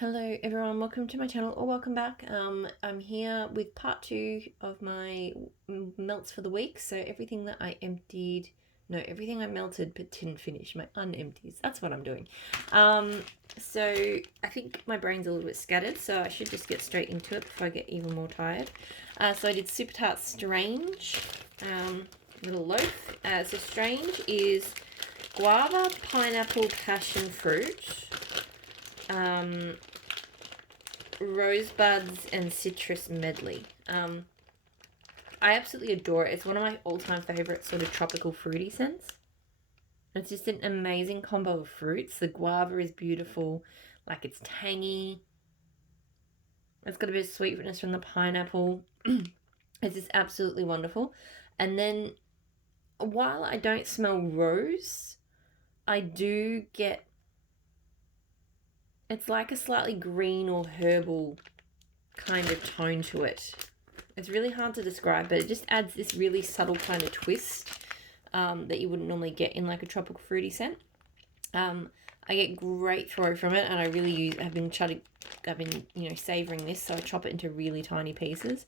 Hello everyone, welcome to my channel or welcome back. I'm here with part 2 of my melts for the week. So everything I melted but didn't finish, my unempties. That's what I'm doing. So I think my brain's a little bit scattered, so I should just get straight into it before I get even more tired. So I did Super Tart Strange, little loaf. So Strange is guava, pineapple, passion fruit, rosebuds and citrus medley. I absolutely adore it. It's one of my all-time favorite sort of tropical fruity scents. It's just an amazing combo of fruits. The guava is beautiful, like it's tangy. It's got a bit of sweetness from the pineapple. It's just absolutely wonderful. And then while I don't smell rose, I do get, it's like a slightly green or herbal kind of tone to it. It's really hard to describe, but it just adds this really subtle kind of twist that you wouldn't normally get in like a tropical fruity scent. I get great throw from it, and I really I've been savoring this, so I chop it into really tiny pieces.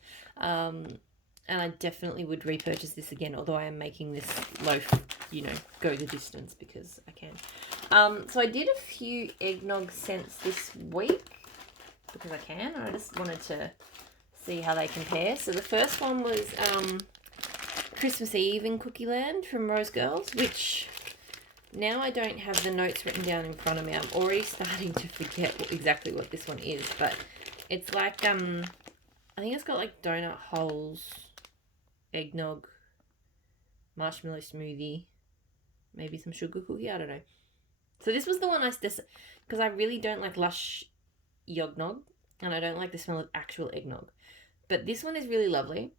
And I definitely would repurchase this again, although I am making this loaf, go the distance because I can. So I did a few eggnog scents this week because I can. I just wanted to see how they compare. So the first one was Christmas Eve in Cookie Land from Rose Girls, which now I don't have the notes written down in front of me. I'm already starting to forget exactly what this one is, but it's like, I think it's got like donut holes, eggnog, marshmallow smoothie, maybe some sugar cookie, I don't know. So this was the one because I really don't like lush yognog, and I don't like the smell of actual eggnog. But this one is really lovely.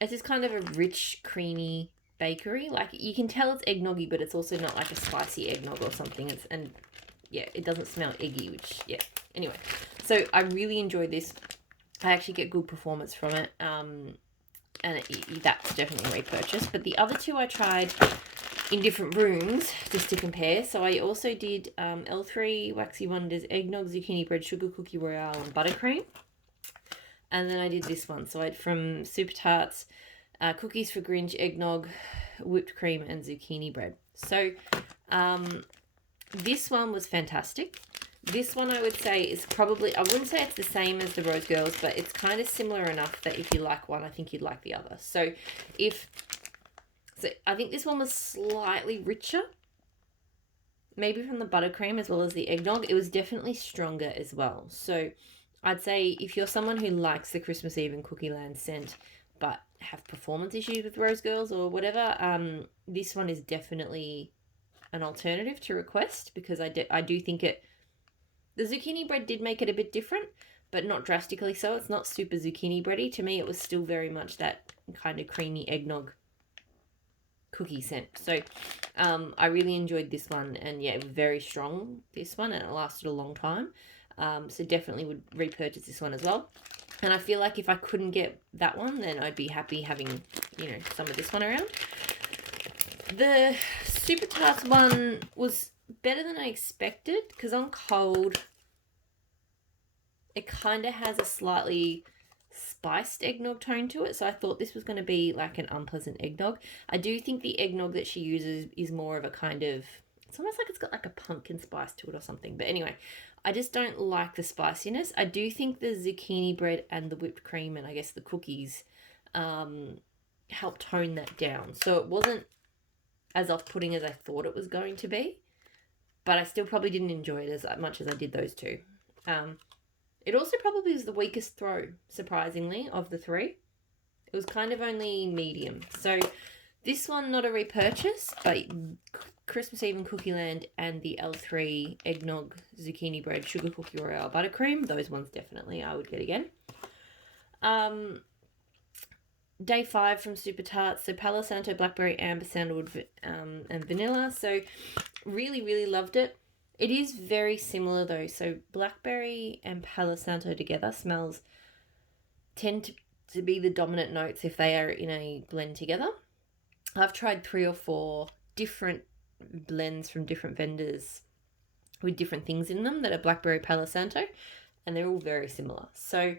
It's just kind of a rich, creamy bakery. Like, you can tell it's eggnoggy, but it's also not like a spicy eggnog or something. It doesn't smell eggy, which, yeah. Anyway, so I really enjoyed this. I actually get good performance from it. And that's definitely a repurchase. But the other two I tried in different rooms just to compare. So I also did L3 Waxy Wonders Eggnog, Zucchini Bread, Sugar Cookie Royale, and Buttercream. And then I did this one. So I had from Super Tarts, Cookies for Grinch, Eggnog, Whipped Cream, and Zucchini Bread. So this one was fantastic. This one I would say is probably, I wouldn't say it's the same as the Rose Girls, but it's kind of similar enough that if you like one, I think you'd like the other. So I think this one was slightly richer, maybe from the buttercream as well as the eggnog. It was definitely stronger as well. So I'd say if you're someone who likes the Christmas Eve and Cookie Land scent but have performance issues with Rose Girls or whatever, this one is definitely an alternative to request, because I do think the zucchini bread did make it a bit different, but not drastically so. It's not super zucchini bready. To me, it was still very much that kind of creamy eggnog cookie scent. So I really enjoyed this one, and yeah, very strong, this one, and it lasted a long time. So definitely would repurchase this one as well. And I feel like if I couldn't get that one, then I'd be happy having, some of this one around. The Super Tarts one was better than I expected, because on cold, it kind of has a slightly spiced eggnog tone to it. So I thought this was going to be like an unpleasant eggnog. I do think the eggnog that she uses is more of a kind of, it's almost like it's got like a pumpkin spice to it or something. But anyway, I just don't like the spiciness. I do think the zucchini bread and the whipped cream and I guess the cookies help tone that down. So it wasn't as off-putting as I thought it was going to be, but I still probably didn't enjoy it as much as I did those two. It also probably was the weakest throw, surprisingly, of the three. It was kind of only medium. So this one, not a repurchase, but Christmas Eve in Cookie Land and the L3 Eggnog, Zucchini Bread, Sugar Cookie Royale, Buttercream, those ones definitely I would get again. Day 5 from Super Tarts, so Palo Santo, Blackberry, Amber, Sandalwood, and Vanilla. So really, really loved it. It is very similar though. So blackberry and Palo Santo together tend to be the dominant notes if they are in a blend together. I've tried 3 or 4 different blends from different vendors with different things in them that are blackberry Palo Santo, and they're all very similar. So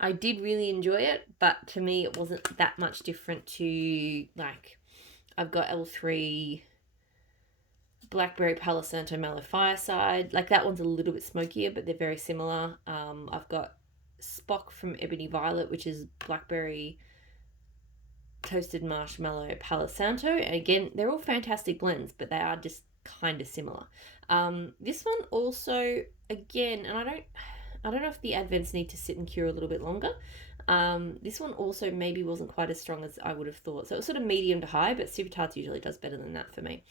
I did really enjoy it, but to me it wasn't that much different to, like, I've got L3 blackberry Palo Santo Mallow Fireside. Like, that one's a little bit smokier, but they're very similar. I've got Spock from Ebony Violet, which is blackberry toasted marshmallow Palo Santo. And again, they're all fantastic blends, but they are just kind of similar. This one also, again, and I don't know if the advents need to sit and cure a little bit longer. This one also maybe wasn't quite as strong as I would have thought. So it was sort of medium to high, but Super Tarts usually does better than that for me.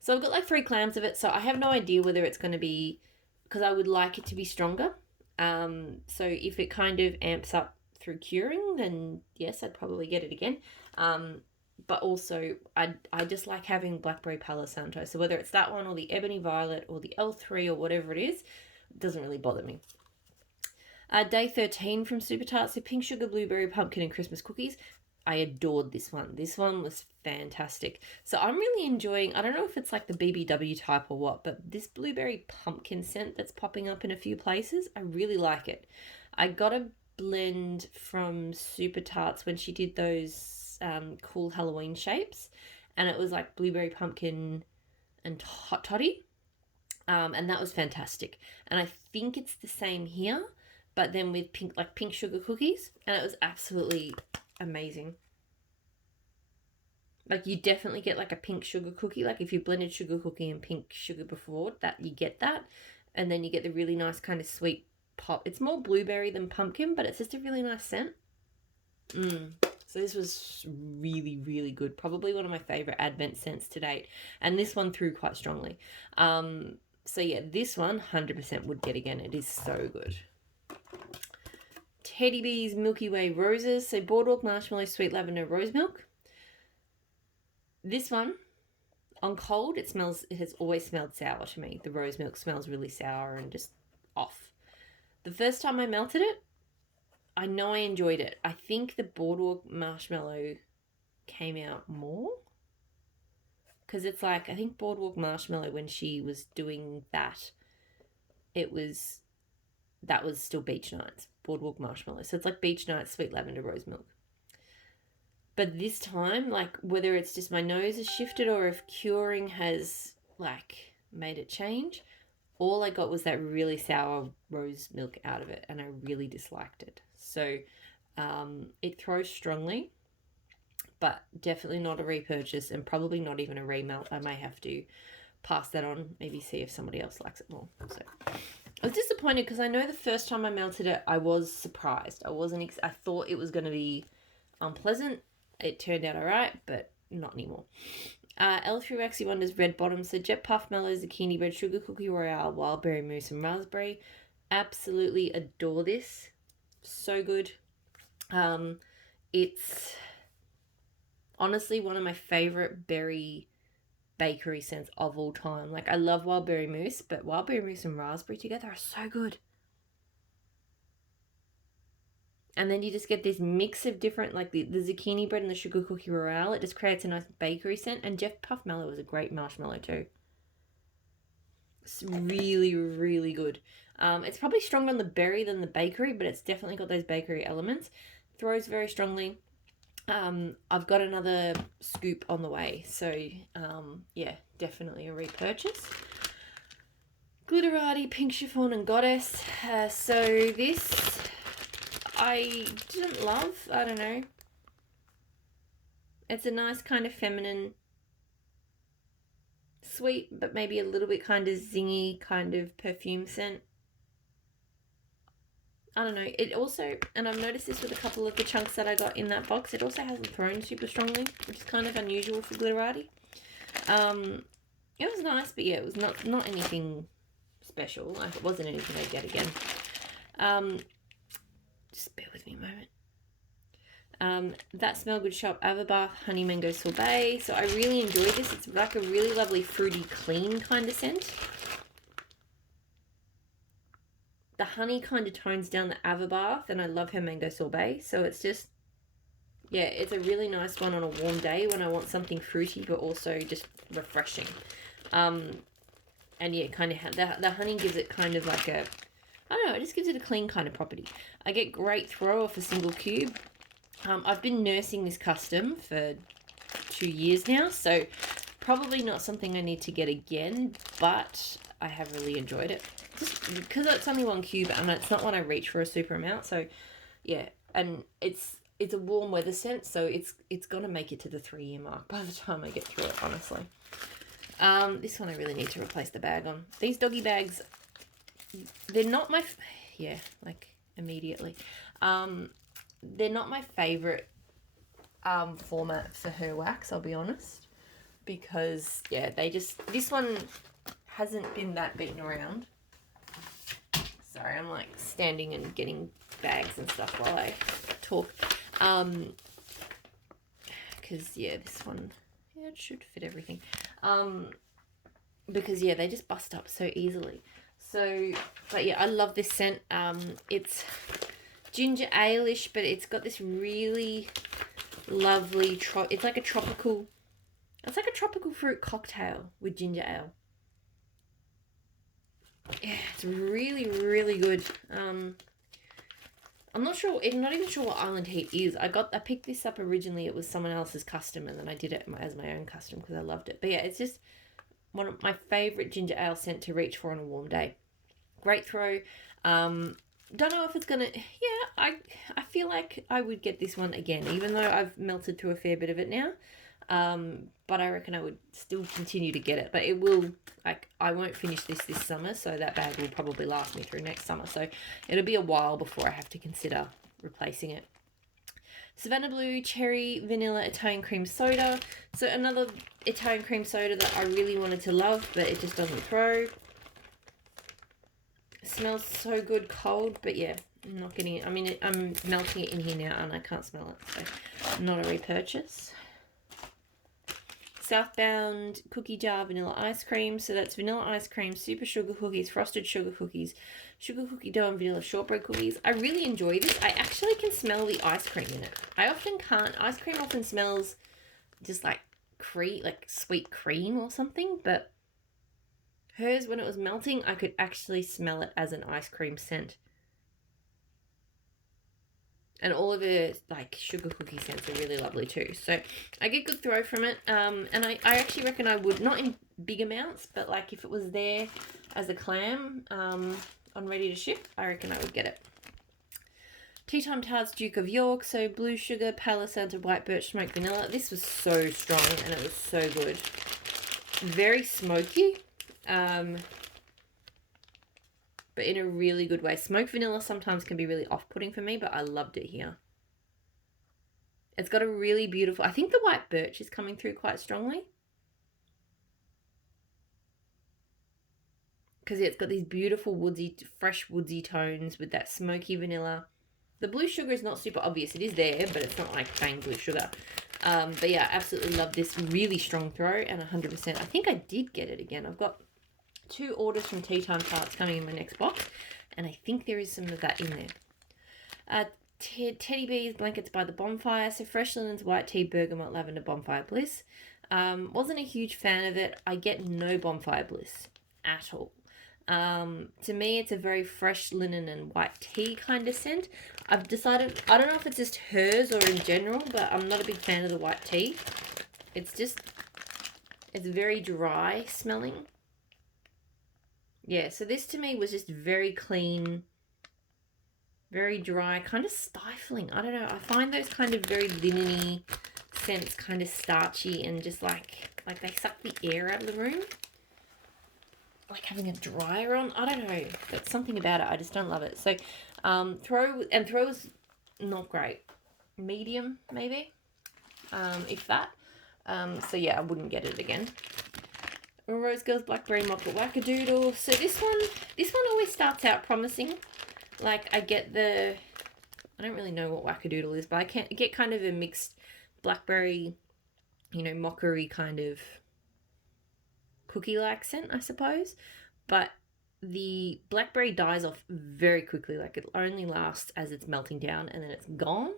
So I've got like 3 clams of it, so I have no idea whether it's going to be, because I would like it to be stronger. So if it kind of amps up through curing, then yes, I'd probably get it again. But also I just like having blackberry Palo Santo. So whether it's that one or the Ebony Violet or the L3 or whatever it is, it doesn't really bother me. Day 13 from Super Tarts, so pink sugar, blueberry, pumpkin, and Christmas cookies. I adored this one. This one was fantastic. So I'm really enjoying, I don't know if it's like the BBW type or what, but this blueberry pumpkin scent that's popping up in a few places, I really like it. I got a blend from Super Tarts when she did those cool Halloween shapes, and it was like blueberry pumpkin and hot toddy, and that was fantastic. And I think it's the same here, but then with pink sugar cookies, and it was absolutely amazing. Like, you definitely get like a pink sugar cookie. Like, if you blended sugar cookie and pink sugar before that, you get that, and then you get the really nice kind of sweet pop. It's more blueberry than pumpkin, but it's just a really nice scent. So this was really, really good. Probably one of my favorite Advent scents to date, and this one threw quite strongly. So yeah, this one 100% would get again. It is so good. Teddy Bees Milky Way Roses. So boardwalk marshmallow, sweet lavender, rose milk. This one, on cold, it has always smelled sour to me. The rose milk smells really sour and just off. The first time I melted it, I know I enjoyed it. I think the boardwalk marshmallow came out more. Because it's like, I think boardwalk marshmallow, when she was doing that, that was still beach nights. Boardwalk marshmallow. So it's like beach nights, sweet lavender, rose milk. But this time, like, whether it's just my nose has shifted or if curing has, like, made it change, all I got was that really sour rose milk out of it, and I really disliked it. So it throws strongly, but definitely not a repurchase, and probably not even a remelt. I may have to pass that on, maybe see if somebody else likes it more. So I was disappointed because I know the first time I melted it, I was surprised. I thought it was going to be unpleasant. It turned out all right, but not anymore. L3 Waxy Wonders Red Bottom. So Jet Puff Mellow, Zucchini Bread, Sugar Cookie Royale, Wildberry Mousse, and Raspberry. Absolutely adore this. So good. It's honestly one of my favorite berry bakery scents of all time. Like, I love Wildberry Mousse, but Wildberry Mousse and Raspberry together are so good. And then you just get this mix of different, like the zucchini bread and the sugar cookie royale. It just creates a nice bakery scent. And Jeff Puff Mallow is a great marshmallow too. It's really, really good. It's probably stronger on the berry than the bakery, but it's definitely got those bakery elements. Throws very strongly. I've got another scoop on the way. So, yeah, definitely a repurchase. Glitterati, Pink Chiffon, and Goddess. So this I didn't love. I don't know. It's a nice kind of feminine, sweet, but maybe a little bit kind of zingy kind of perfume scent. I don't know. It also, and I've noticed this with a couple of the chunks that I got in that box, it also hasn't thrown super strongly, which is kind of unusual for Glitterati. It was nice, but yeah, it was not anything special. Like, it wasn't anything I'd get again. Just bear with me a moment. That Smell Good Shop Avabath Honey Mango Sorbet. So I really enjoy this. It's like a really lovely fruity clean kind of scent. The honey kind of tones down the Avabath, and I love her mango sorbet. So it's just, yeah, it's a really nice one on a warm day when I want something fruity but also just refreshing. And yeah, kind of the honey gives it kind of like a, I don't know, it just gives it a clean kind of property. I get great throw off a single cube. I've been nursing this custom for 2 years now, so probably not something I need to get again, but I have really enjoyed it. Just because it's only 1 cube and it's not one I reach for a super amount, so yeah, and it's a warm weather scent, so it's gonna make it to the 3-year mark by the time I get through it, honestly. This one I really need to replace the bag on. These doggy bags, they're not my, like immediately. They're not my favorite format for her wax, I'll be honest, because yeah, this one hasn't been that beaten around. Sorry, I'm like standing and getting bags and stuff while I talk. Because yeah, this one, yeah, it should fit everything. Because yeah, they just bust up so easily. So, but yeah, I love this scent. It's ginger ale-ish, but it's got this really lovely it's like a tropical fruit cocktail with ginger ale. Yeah, it's really, really good. I'm not even sure what Island Heat is. I picked this up originally. It was someone else's custom, and then I did it as my own custom because I loved it. But yeah, it's just one of my favorite ginger ale scent to reach for on a warm day. Great throw. Don't know if it's gonna. Yeah, I feel like I would get this one again, even though I've melted through a fair bit of it now. But I reckon I would still continue to get it. But it will, like, I won't finish this summer, so that bag will probably last me through next summer. So it'll be a while before I have to consider replacing it. Savannah Blue Cherry Vanilla Italian Cream Soda. So another Italian cream soda that I really wanted to love, but it just doesn't throw. It smells so good cold, but yeah, I'm not getting it. I mean, I'm melting it in here now and I can't smell it, so not a repurchase. Southbound Cookie Jar Vanilla Ice Cream. So that's vanilla ice cream, super sugar cookies, frosted sugar cookies, sugar cookie dough, and vanilla shortbread cookies. I really enjoy this. I actually can smell the ice cream in it. I often can't. Ice cream often smells just like sweet cream or something, but hers, when it was melting, I could actually smell it as an ice cream scent. And all of the like sugar cookie scents are really lovely too. So I get good throw from it. And I actually reckon I would, not in big amounts, but like if it was there as a clam on ready to ship, I reckon I would get it. Tea Time Tarts Duke of York. So blue sugar, Palo Santo, white birch, smoked vanilla. This was so strong and it was so good. Very smoky. But in a really good way. Smoked vanilla sometimes can be really off-putting for me, but I loved it here. It's got a really beautiful, I think the white birch is coming through quite strongly. Because it's got these beautiful fresh woodsy tones with that smoky vanilla. The blue sugar is not super obvious. It is there, but it's not like bang blue sugar. But yeah, absolutely love this really strong throw and 100%. I think I did get it again. I've got 2 orders from Tea Time Tarts coming in my next box, and I think there is some of that in there. Teddy Bees Blankets by the Bonfire. So Fresh Linens White Tea Bergamot Lavender Bonfire Bliss. Wasn't a huge fan of it. I get no Bonfire Bliss at all. To me, it's a very fresh linen and white tea kind of scent. I've decided, I don't know if it's just hers or in general, but I'm not a big fan of the white tea. It's very dry smelling. Yeah, so this to me was just very clean, very dry, kind of stifling. I don't know. I find those kind of very linen-y scents kind of starchy and just like they suck the air out of the room. Like having a dryer on. I don't know. But something about it. I just don't love it. So throw is not great. Medium, maybe. If that. So yeah, I wouldn't get it again. Rose Girls Blackberry Mocha Wackadoodle. So this one always starts out promising. Like I don't really know what Wackadoodle is, but I get kind of a mixed blackberry, mockery kind of cookie-like scent, I suppose. But the blackberry dies off very quickly. Like it only lasts as it's melting down and then it's gone.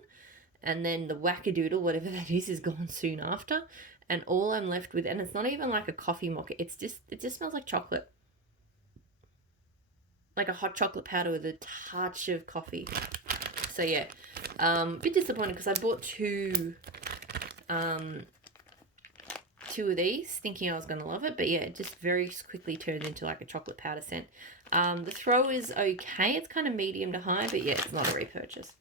And then the Wackadoodle, whatever that is gone soon after. And all I'm left with, and it's not even like a coffee mocha, it just smells like chocolate. like a hot chocolate powder with a touch of coffee. So yeah, bit disappointed because I bought two of these thinking I was going to love it, but yeah, it just very quickly turned into like a chocolate powder scent. The throw is okay. It's kind of medium to high, but yeah, it's not a repurchase.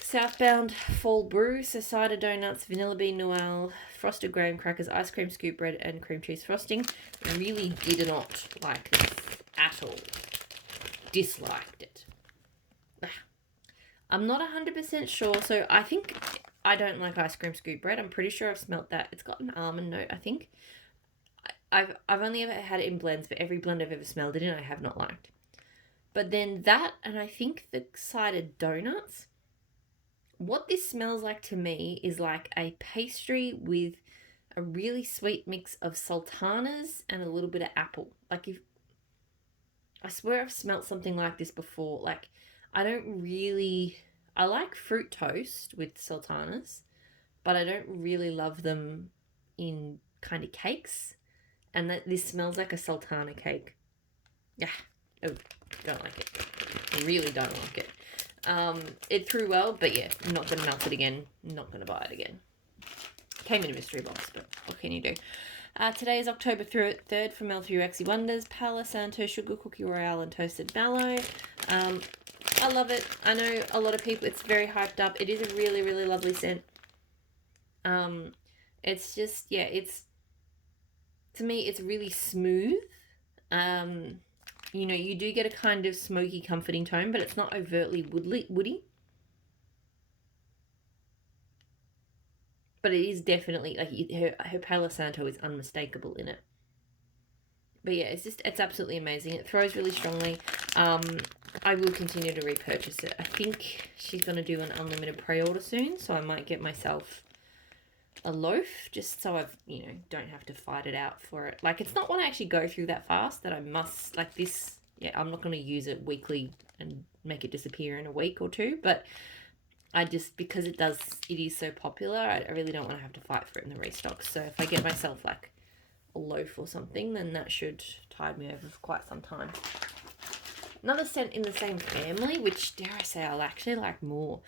Southbound Fall Brew, so cider donuts, vanilla bean noel, frosted graham crackers, ice cream scoop bread, and cream cheese frosting. Really did not like this at all. Disliked it. I'm not 100% sure, so I think I don't like ice cream scoop bread. I'm pretty sure I've smelt that. It's got an almond note, I think. I've only ever had it in blends, but every blend I've ever smelled it in, I have not liked. But then that, and I think the cider donuts. What this smells like to me is like a pastry with a really sweet mix of sultanas and a little bit of apple. Like, if I swear I've smelt something like this before. Like, I like fruit toast with sultanas, but I don't really love them in kind of cakes. And this smells like a sultana cake. Yeah. Oh, don't like it. I really don't like it. It threw well, but yeah, not going to melt it again. Not going to buy it again. Came in a mystery box, but what can you do? Today is October 3rd from Mel Through Waxy Wonders, Palo Santo Sugar Cookie Royale and Toasted Mallow. I love it. I know a lot of people, it's very hyped up. It is a really, really lovely scent. It's just, yeah, to me, it's really smooth. You know, you do get a kind of smoky, comforting tone, but it's not overtly woody. But it is definitely, like, her Palo Santo is unmistakable in it. But yeah, it's absolutely amazing. It throws really strongly. I will continue to repurchase it. I think she's going to do an unlimited pre-order soon, so I might get myself a loaf just so I've, don't have to fight it out for it. Like, it's not one I actually go through that fast that I must, like this, yeah, I'm not going to use it weekly and make it disappear in a week or two, but I just, because it is so popular, I really don't want to have to fight for it in the restock. So if I get myself like a loaf or something, then that should tide me over for quite some time. Another scent in the same family, which dare I say I'll actually like more.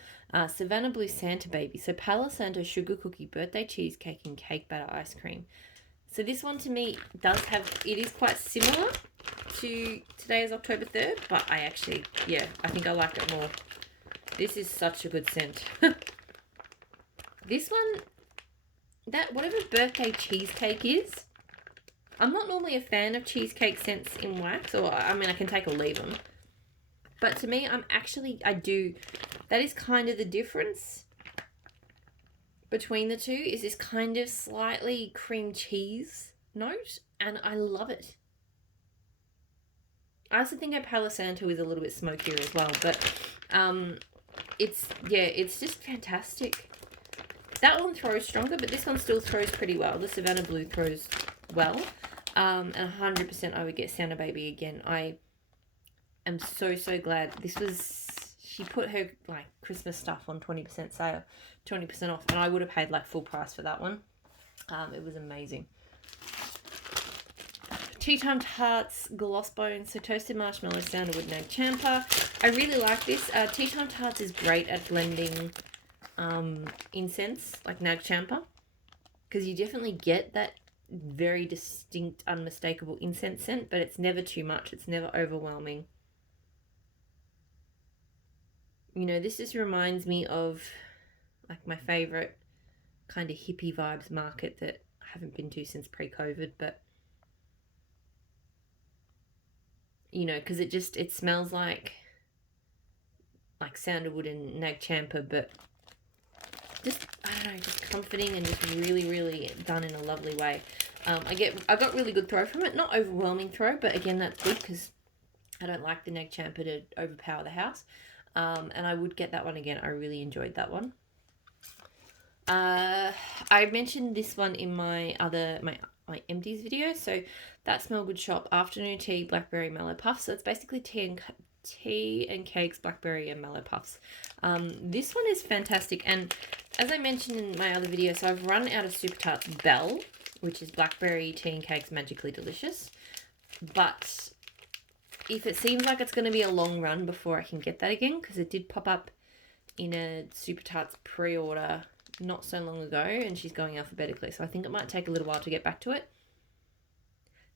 Savannah Blue Santa Baby. So Palo Santo Sugar Cookie Birthday Cheesecake and Cake Batter Ice Cream. So this one to me it is quite similar to Today is October 3rd, but I think I like it more. This is such a good scent. This one, that whatever birthday cheesecake is, I'm not normally a fan of cheesecake scents in wax, or I mean I can take or leave them. But to me, that is kind of the difference between the two, is this kind of slightly cream cheese note, and I love it. I also think our Palo Santo is a little bit smokier as well, but it's just fantastic. That one throws stronger, but this one still throws pretty well. The Savannah Blue throws well. And 100% I would get Santa Baby again. I am so glad. She put her like Christmas stuff on 20% sale, 20% off, and I would have paid like full price for that one. It was amazing. Tea Time Tarts Gloss Bones, so toasted marshmallow, sandalwood, nag champa. I really like this. Tea Time Tarts is great at blending incense, like nag champa, because you definitely get that very distinct, unmistakable incense scent, but it's never too much. It's never overwhelming. This just reminds me of like my favorite kind of hippie vibes market that I haven't been to since pre-COVID, but because it smells like sandalwood and nag champa, but just, I don't know, just comforting and just really, really done in a lovely way. I got really good throw from it. Not overwhelming throw, but again, that's good because I don't like the nag champa to overpower the house. And I would get that one again. I really enjoyed that one. I mentioned this one in my empties video. So that Smell Good Shop Afternoon Tea Blackberry Mallow Puffs. So it's basically tea and cakes, blackberry and mallow puffs. This one is fantastic, and as I mentioned in my other video, so I've run out of Super Tarts Belle, which is blackberry tea and cakes magically delicious, but if it seems like it's going to be a long run before I can get that again, because it did pop up in a Super Tarts pre-order not so long ago, and she's going alphabetically, so I think it might take a little while to get back to it.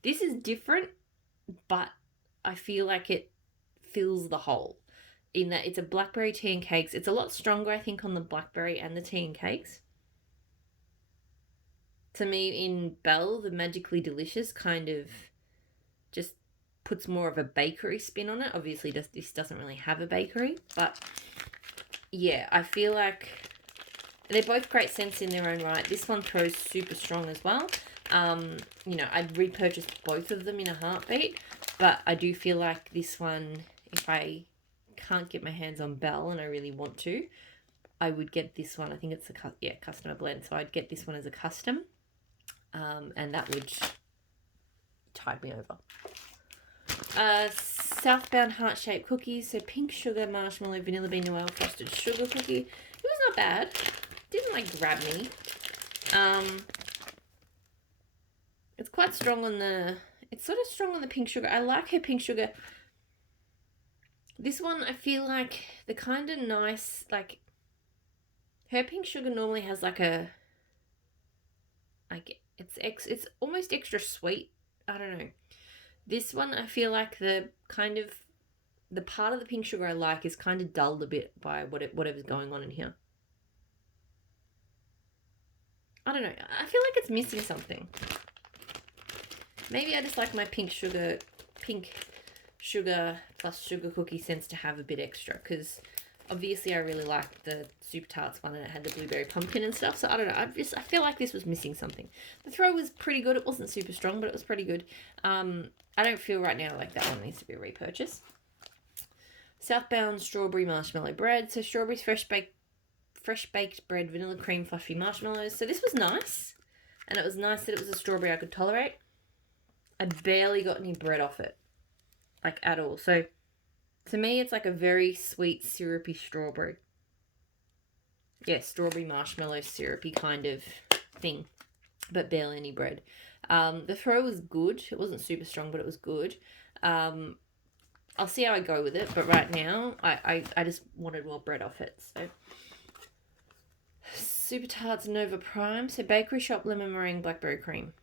This is different, but I feel like it fills the hole in that it's a blackberry tea and cakes. It's a lot stronger, I think, on the blackberry and the tea and cakes. To me, in Belle, the Magically Delicious kind of just puts more of a bakery spin on it. Obviously, this doesn't really have a bakery, but yeah, I feel like they're both great scents in their own right. This one throws super strong as well. You know, I'd repurchase both of them in a heartbeat, but I do feel like this one, if I can't get my hands on Belle and I really want to, I would get this one. I think it's a customer blend, so I'd get this one as a custom, and that would tide me over. Southbound heart-shaped cookies, so pink sugar, marshmallow, vanilla bean noel, frosted sugar cookie. It was not bad. Didn't like grab me. It's quite strong on it's sort of strong on the pink sugar. I like her pink sugar. This one, I feel like the kind of nice, like, her pink sugar normally has like it's almost extra sweet. I don't know. This one, I feel like the part of the pink sugar I like is kind of dulled a bit by whatever's going on in here. I don't know. I feel like it's missing something. Maybe I just like my pink sugar plus sugar cookie scents to have a bit extra, because obviously I really liked the Super Tarts one and it had the blueberry pumpkin and stuff. So I don't know. I feel like this was missing something. The throw was pretty good. It wasn't super strong, but it was pretty good. I don't feel right now like that one needs to be repurchased. Southbound strawberry marshmallow bread. So strawberries, fresh baked bread, vanilla cream, fluffy marshmallows. So this was nice. And it was nice that it was a strawberry I could tolerate. I barely got any bread off it. Like, at all. So, to me, it's like a very sweet, syrupy strawberry. Yeah, strawberry marshmallow syrupy kind of thing. But barely any bread. The throw was good. It wasn't super strong, but it was good. I'll see how I go with it. But right now, I just wanted more bread off it. So, Super Tarts Nova Prime. So, bakery shop lemon meringue blackberry cream.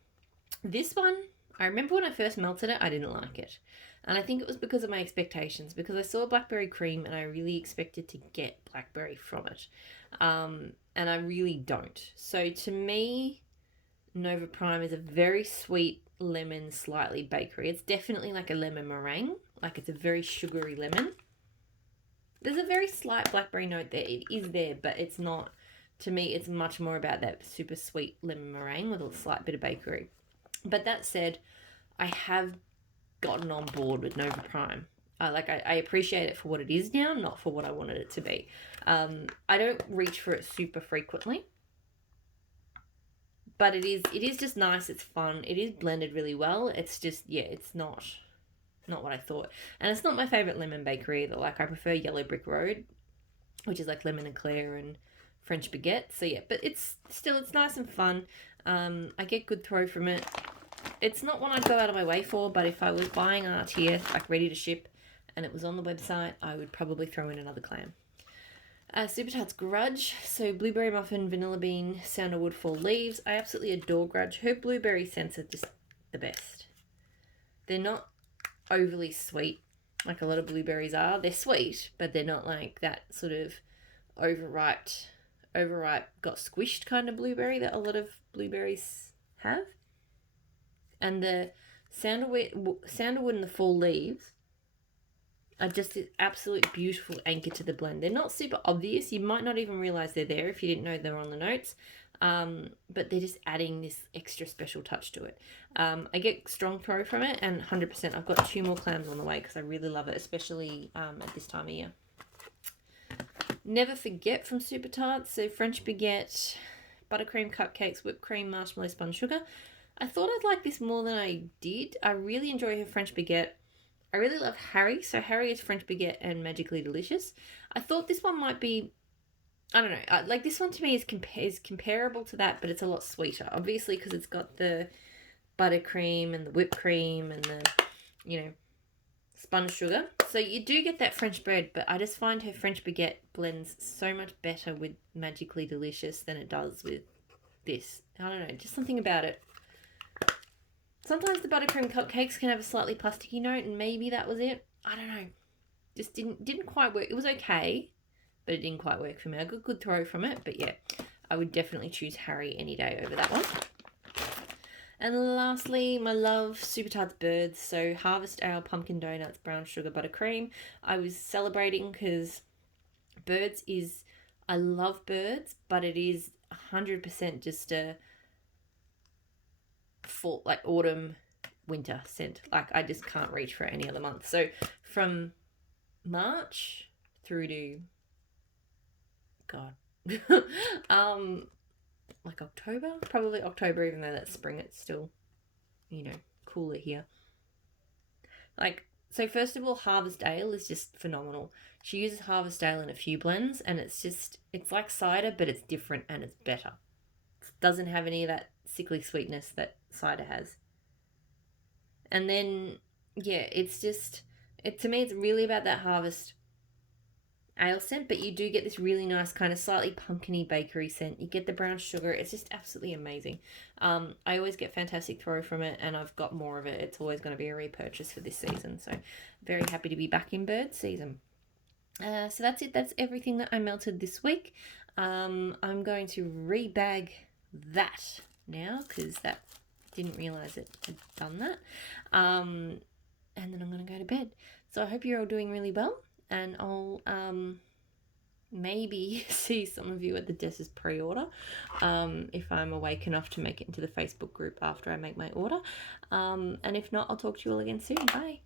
This one, I remember when I first melted it, I didn't like it. And I think it was because of my expectations, because I saw blackberry cream and I really expected to get blackberry from it. And I really don't. So to me, Nova Prime is a very sweet lemon, slightly bakery. It's definitely like a lemon meringue. Like, it's a very sugary lemon. There's a very slight blackberry note there. It is there, but it's not, to me, it's much more about that super sweet lemon meringue with a slight bit of bakery. But that said, I have gotten on board with Nova Prime. I appreciate it for what it is now, not for what I wanted it to be. I don't reach for it super frequently, but it is just nice. It's fun. It is blended really well. It's just, yeah, it's not what I thought. And it's not my favorite lemon bakery either. Like, I prefer Yellow Brick Road, which is like lemon eclair and French baguette. So yeah, but it's nice and fun. I get good throw from it. It's not one I'd go out of my way for, but if I was buying an RTS, like ready to ship, and it was on the website, I would probably throw in another clam. Super Tarts Grudge. So blueberry muffin, vanilla bean, sandalwood, fall leaves. I absolutely adore Grudge. Her blueberry scents are just the best. They're not overly sweet like a lot of blueberries are. They're sweet, but they're not like that sort of overripe, got squished kind of blueberry that a lot of blueberries have. And the sandalwood and the fall leaves are just an absolute beautiful anchor to the blend. They're not super obvious. You might not even realize they're there if you didn't know they were on the notes. But they're just adding this extra special touch to it. I get strong throw from it, and 100%. I've got 2 more clams on the way because I really love it, especially at this time of year. Never Forget from Super Tarts. So French baguette, buttercream cupcakes, whipped cream, marshmallow, spun sugar. I thought I'd like this more than I did. I really enjoy her French baguette. I really love Harry. So Harry is French baguette and Magically Delicious. I thought this one might be, I don't know, like this one to me is comparable to that, but it's a lot sweeter. Obviously, because it's got the buttercream and the whipped cream and the, spun sugar. So you do get that French bread, but I just find her French baguette blends so much better with Magically Delicious than it does with this. I don't know, just something about it. Sometimes the buttercream cupcakes can have a slightly plasticky note, and maybe that was it. I don't know. Just didn't quite work. It was okay, but it didn't quite work for me. I got a good throw from it, but yeah, I would definitely choose Harry any day over that one. And lastly, my love, Super Tarts Birds. So Harvest Ale, Pumpkin Donuts, Brown Sugar, Buttercream. I was celebrating because Birds is, I love Birds, but it is 100% just a full, like autumn, winter scent. Like I just can't reach for any other month. So from March through to, God, like October, probably October, even though that's spring, it's still, cooler here. Like, so first of all, Harvest Ale is just phenomenal. She uses Harvest Ale in a few blends, and it's like cider, but it's different and it's better. It doesn't have any of that sickly sweetness that cider has. And then, yeah, to me, it's really about that Harvest Ale scent, but you do get this really nice kind of slightly pumpkin-y bakery scent. You get the brown sugar. It's just absolutely amazing. I always get fantastic throw from it, and I've got more of it. It's always going to be a repurchase for this season, so very happy to be back in bird season. So that's it. That's everything that I melted this week. I'm going to rebag that now because that didn't realize it had done that. And then I'm going to go to bed. So I hope you're all doing really well. And I'll maybe see some of you at the Dessa's pre-order if I'm awake enough to make it into the Facebook group after I make my order. And if not, I'll talk to you all again soon. Bye.